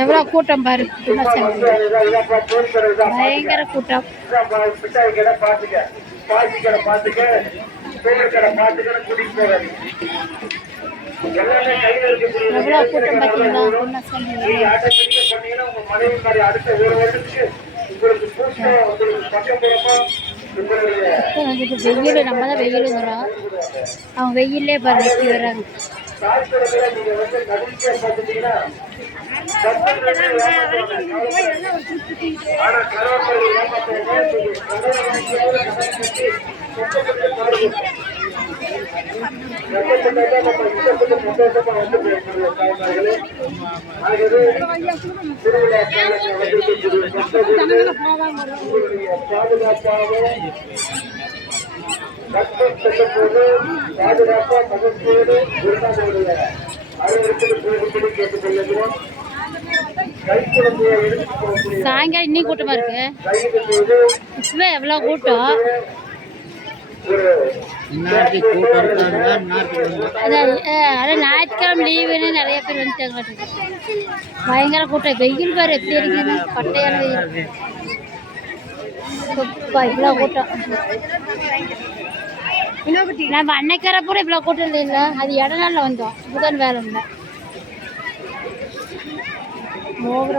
எவ்வளோ கூட்டம் பாரு, பயங்கர கூட்டம். எவ்வளோ கூட்டம் பார்த்தீங்களா? வெயில், நம்ம தான் வெயிலுங்கிறோம், அவங்க வெயிலே பாரு வெட்டி வர்றாங்க. சாயங்காலம் இன்னும் கூட்டமா இருக்கு. இப்பவே எவ்வளோ கூட்டம். அதான் ஞாயிற்றுக்கிழமை லீவுன்னு நிறைய பேர் வந்துட்டாங்க. பயங்கர கூட்டம். வெயில் பாரு எப்படி இருக்குன்னு, பட்டையான வெயில். இவ்வளோ கூட்டம். நம்ம அன்னைக்கார பூரா இவ்வளோ கூட்டம் இல்லை. அது இடநாளில் வந்தோம், புதன் வேலை இல்லை. ஓவர